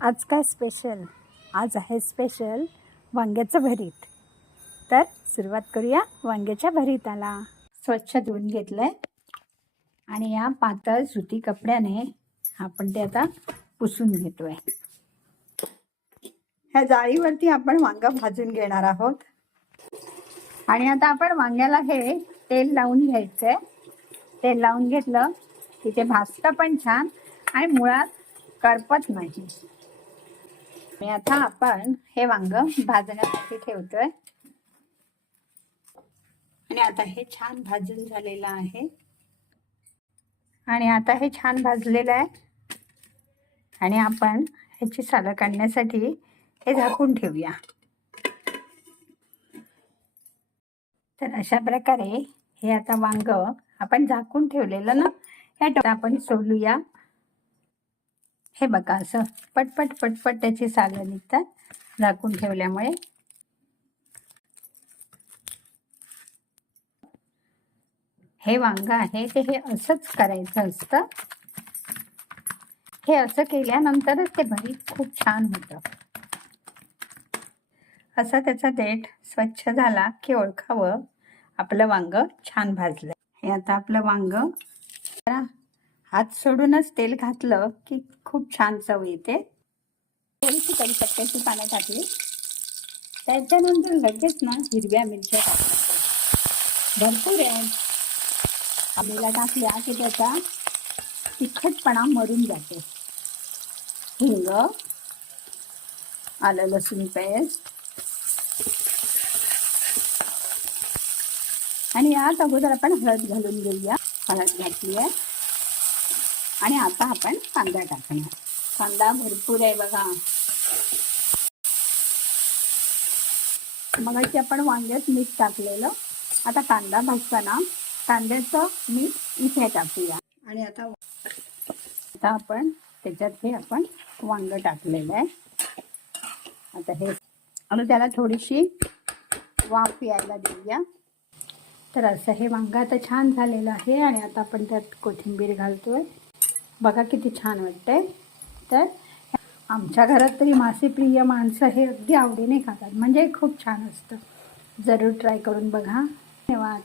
आज काय स्पेशल? आज आहे स्पेशल वांग्याचं भरीत. तर सुरुवात करूया वांग्याच्या भरीताला. स्वच्छ धुवून घेतलंय आणि या पातळ सुती कपड्याने आपण ते आता पुसून घेतोय. ह्या जाळीवरती आपण वांग भाजून घेणार आहोत. आणि आता आपण वांग्याला हे तेल लावून घ्यायचंय. तेल लावून घेतलं की ते भाजतं पण छान आणि मुळात करपत नाही. आणि आता आपण हे वांग भाजण्यासाठी ठेवतोय. आणि आता हे छान भाजून झालेलं आहे. आणि आता हे छान भाजलेलं आहे. आणि आपण ह्याची सालं काढण्यासाठी हे झाकून ठेवूया. तर अशा प्रकारे हे आता वांग आपण झाकून ठेवलेलं ना, हे आपण सोलूया. हे बघा, असं पटपट पटपट त्याची सालं निघतात झाकून ठेवल्यामुळे. हे वांग आहे ते हे असंच करायचं असतं. हे असं केल्यानंतरच ते भरीत खूप छान होतं. असा त्याचा देठ स्वच्छ झाला की ओळखावं आपलं वांग छान भाजलं. हे आता आपलं वांग हात सोडूनच तेल घातलं की खूप छान चव येते. थोडीशी कढीपत्त्याची पानं टाकली. त्याच्यानंतर लगेच ना हिरव्या मिरच्या टाकल्या. भरपूर आहेत. आंबेला टाकल्या की त्याचा तिखटपणा मरून जातो. हिंग, आलं लसूण पेस्ट आणि यात अगोदर आपण हळद घालून घेऊया. हळद घातली आहे. आणि आता आपण कांदा टाकणार. कांदा भरपूर आहे बघा. मगाशी आपण वांग्यात मीठ टाकलेलं. आता कांदा भाजताना कांद्याचं मीठ इथे टाकूया. आणि आता आपण त्याच्यात हे आपण वांग टाकलेलं आहे. आता हे आणि त्याला थोडीशी वाफ यायला देऊया. तर असं हे वांग आता छान झालेलं आहे. आणि आता आपण त्यात कोथिंबीर घालतोय. बघा किती छान वाटतंय. तर आमच्या घरात तरी मासेप्रिय माणसं हे अगदी आवडीने खातात. म्हणजे खूप छान असतं. जरूर ट्राय करून बघा. धन्यवाद.